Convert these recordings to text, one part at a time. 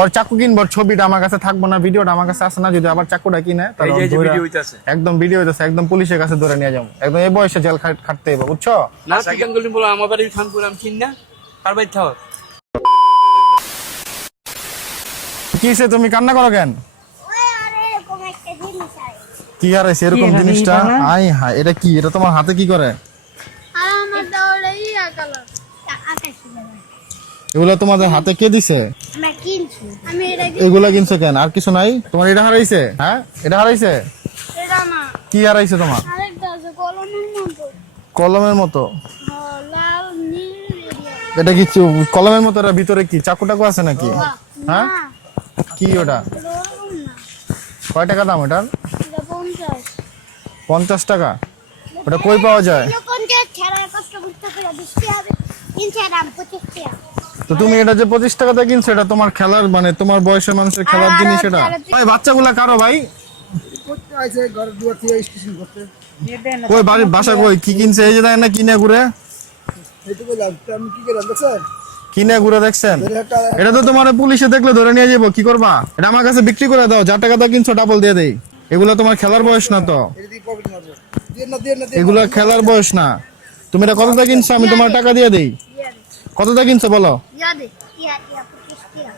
ওর চাকু কিনবো, ছবিটা আমার কাছে থাকবো না, ভিডিওটা আমার কাছে আসে না, যদি আবার চাকুটা কিনে তাহলে একদম ভিডিও হইতেছে, একদম পুলিশের কাছে ধরে নিয়ে যাবো, একদম এই বয়সে জেল খাটতে হবে, বুঝছো? না চিকেন গলি বলো আমার বাড়ি খানপুর আমি চিন না কার বাড়ি থাও। কিসে তুমি কান্না করো কেন? কি আর আছে এরকম জিনিসটা? আই হায়, এটা কি? এটা তোমার হাতে কি করে? এগুলো তোমাদের হাতে কে দিছে? এগুলা কিনছো কেন? আর কিছু নাই তোমার? এটা হারাইছে? হ্যাঁ এটা হারাইছে? কি হারাইছে তোমার? কলমের মতো? এটা কি কলমের মতো? এর ভিতরে কি চাকু টাকু আছে নাকি? হ্যাঁ কি ওটা? কয় টাকা দাম এটার? 50 টাকা? ওটা কই পাওয়া যায়? তো তুমি এটা যে 25 টাকাতে কিনছো, এটা তোমার খেলার মানে তোমার বয়সের মানুষের খেলার জিনিস এটা? ভাই বাচ্চাগুলা কারো ভাই? কই বাড়ির বাসা কই? কি কিনছে? এই যে দেখেন না কিনে ঘুরে, কিনে ঘুরে দেখছেন? এটা তো তোমার পুলিশে দেখলে ধরে নিয়ে যাবো, কি করবা? এটা আমার কাছে বিক্রি করে দাও, যা টাকা কিনছো ডাবল দিয়ে দেই। এগুলো তোমার খেলার বয়স না তো, এগুলো খেলার বয়স না। তুমি এটা কতটা কিনছো? আমি তোমার টাকা দিয়ে দেই। কতটা কিনছো বলো?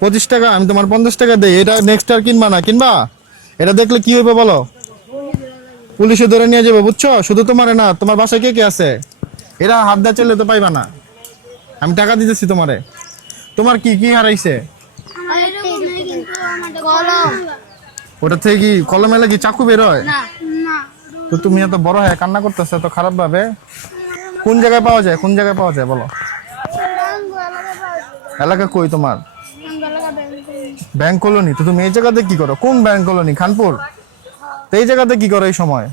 25 টাকা। আমি তোমার 50 টাকা দেই। এটা নেক্সট আর কিনবা না? কিনবা? এটা দেখলে কি হইবে বলো? পুলিশে ধরে নিয়ে যাবে, বুঝছো? শুধু তোমার না, তোমার বাসায় কে কে আছে? এরা হাত দিয়ে চলে তো পাইবা না। আমি টাকা দিতেছি তোমারে। তোমার কি কি হারাইছে? ওটা থেকে কি কলমে লাগি চাকু বের হয়? তো তুমি এত বড় হয়ে কান্না করতেছো এত খারাপ ভাবে? কোন জায়গায় পাওয়া যায়? কোন জায়গায় পাওয়া যায় বলো? এলাকা কই তোমার? Bank colony. তো তুমি এই জায়গাতে কি করো? কোন ব্যাংক কলোনি? খানপুর? তো এই জায়গাতে কি করো এই সময়?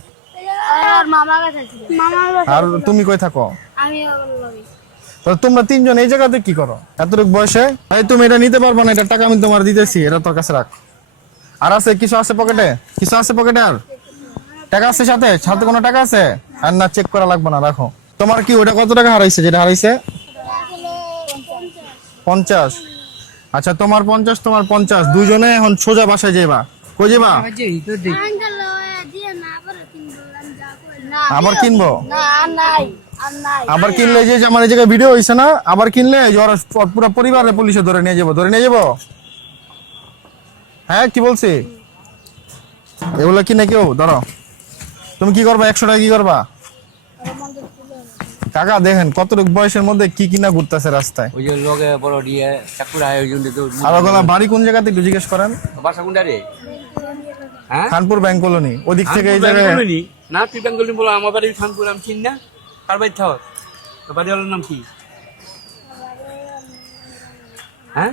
আর তুমি কই থাকো? তো তোমরা তিনজন এই জায়গাতে কি করো এতটুক বয়সে? ভাই তুমি এটা নিতে পারবো না, এটা টাকা আমি তোমার দিতেছি, এটা তোর কাছে রাখ। আর আছে কিছু? আছে পকেটে? কিছু আছে পকেটে? আর টাকা আছে সাথে? সাথে কোনো টাকা আছে? আর না, চেক করা লাগবে না, রাখো। তোমার কি ওটা কত টাকা হারাইছে যেটা হারাইছে? 50। আচ্ছা তোমার 50, তোমার 50, দুইজনে এখন সোজা বাসায় যাইবা। কই যাবা? আবার কিনবো? আবার কিনলে যে আমার এই জায়গায় ভিডিও হইছে না, আবার কিনলে পুরো পরিবারের পুলিশে ধরে নিয়ে যাবো, ধরে নিয়ে যাবো। হ্যাঁ কি বলছি? এগুলো কিনে কেউ ধরো। তুমি কি করবা? 100 টাকা কি করবা? কাকা দেখেন কতটুক বয়সের মধ্যে কি কিনা ঘুরতেছে রাস্তায়। ওই যে লগে বড় দিয়ে চাকুরা আয়োজন দিতে। আর ওগুলা বাড়ি কোন জায়গাতে একটু জিজ্ঞেস করেন। বাসা কোনটা রে? হ্যাঁ খানপুর ব্যাংক কলোনি। ওদিক থেকে এই জায়গায় না তুই ব্যাংক কলোনি বলো আমার বাড়ি খানপুর আমি চিন না কার বাড়ি থাও। তো বাড়ি ওর নাম কি? হ্যাঁ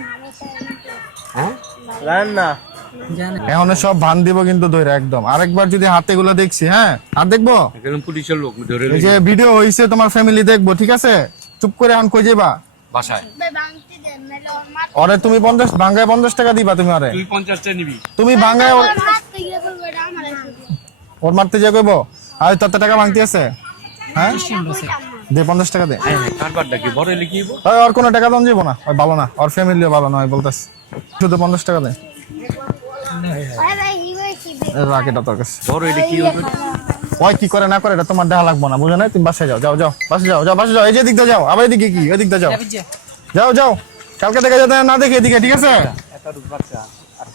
হ্যাঁ রান্না এখন সব ভান দিব কিন্তু ধরে একদম। আরেকবার যদি হাতে গুলা দেখছি, হ্যাঁ আর দেখবো একদম পুলিশের লোক ধরে এই যে ভিডিও হইছে তোমার ফ্যামিলি দেখবো, ঠিক আছে? চুপ করে এখন কই যাবা? বাসায়। ওরে তুমি 50 ভাঙ্গায় 50 টাকা দিবা তুমি? আরে তুই 50 টাকা নিবি? তুমি ভাঙ্গায় ওর মারতে যা কইবো? আর তত টাকা ভাঙতি আছে? হ্যাঁ দে 50 টাকা দে। কার বাড়ি কি বড় লিখিব? ওর কোনো টাকা দাম যাবো না, ওই ভালো না, ওর ফ্যামিলিও ভালো না, ওই বলতেছে। শুধু 50 টাকা দে। রাখ এটা তোর কাছে। বড় লিখিব ওই কি করে না করে এটা তোমার দেখা লাগবো না, বুঝো না? তুমি বাসায় যাও, যাও যাও বাসায় যাও, যাও বাসায় যাও। এই যে দিক দিয়ে যাও, আবার এদিকে কি? ওই দিক দিয়ে যাও, যাও যাও। কালকে থেকে যাতে না দেখে এদিকে, ঠিক আছে?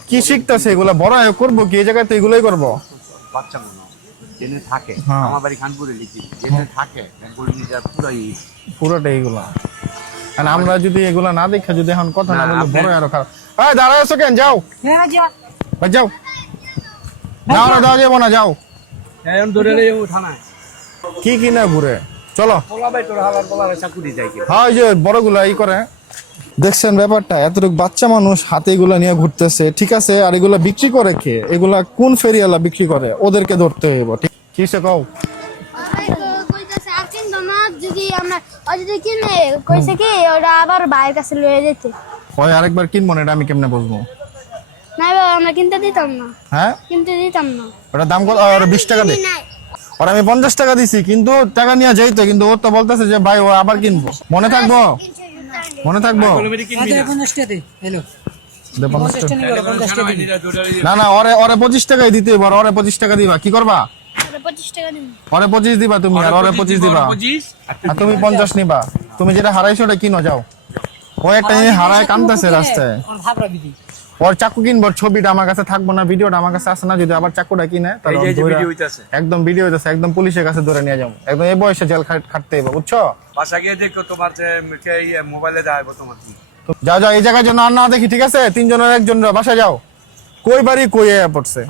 কি শিখতেছে এগুলা? বড় হয়ে করবো কি এই জায়গায়? তো এগুলোই করবো। বাচ্চা মনে জেনে থাকে। আমার বাড়ি খানপুরে লিখি জেনে থাকে পুরোটা এইগুলা। আর আমরা যদি এগুলা না দেখে যদি এখন কথা না বলি, বড় আরো খারাপ। এই দাঁড়ায় আছো কেন? যাও যাও, যাও না, যাও যাবো না, যাও। এখন ধরে যাবো থানায়। কি কিনা ঘুরে চলো। চাকুরি যায় হ্যাঁ ওই যে বড়গুলা ই করে। দেখছেন ব্যাপারটা? এতটুকু বাচ্চা মানুষ হাতে এগুলা নিয়ে ঘুরতেছে, ঠিক আছে? আর এগুলা বিক্রি করে কে? এগুলা কোন ফেরিওয়ালা বিক্রি করে? ওদেরকে ধরতে হইব। ঠিক কিসে কও? আবার বাইরের কাছে লয়ে যেতে ওই আরেকবার কিনবো না, এটা আমি কেমনে বুঝবো? না বাবা, আমরা কিনতে দিতাম না। হ্যাঁ কিনতে দিতাম না। ওটা দাম কত? ওরা 20 টাকা দে। আর আমি 50 টাকা দিছি, কিন্তু টাকা নিয়ে যাইতো, কিন্তু ও তো বলতেছে যে ভাই ও আবার কিনবো। মনে থাকবো? মনে থাকবো? দে 50 50 টাকা। টাকা নিবে 50 টাকা দিবি। না না ওরে ওরে 25 টাকাই দিতে হবে, ওরে 25 টাকা দিবা, কি করবা? ওরা 25 টাকা দিন। ওরে 25 দিবা তুমি, আর ওরে 25 দিবা, 25 আর তুমি 50 নিবা। তুমি যেটা হারাইছো ওটা কিনো যাও। ও একটা জিনিস হারায় কান্দতেছে রাস্তায়। কোন থাপড়া দিবি। ওর চাকু কিনবো, ছবিটা আমার কাছে থাকবো না, ভিডিওটা আমার কাছে আসে না, যদি আবার চাকুটা কিনে তাহলে এই যে ধইরা- ভিডিও হইতাছে একদম ভিডিও হইতাছে, একদম পুলিশের কাছে ধরে নিয়ে যাবো, একদম এই বয়সে জেল খাটতে হবে, বুঝছো? বাসা গিয়ে দেখো তোমার যে মোবাইলে দেখাবো তোমার কি। যাও যাও, এই জায়গায় যেন আর না দেখি, ঠিক আছে? তিনজনের একজন বাসা যাও। কই বাড়ি কই পড়ছে।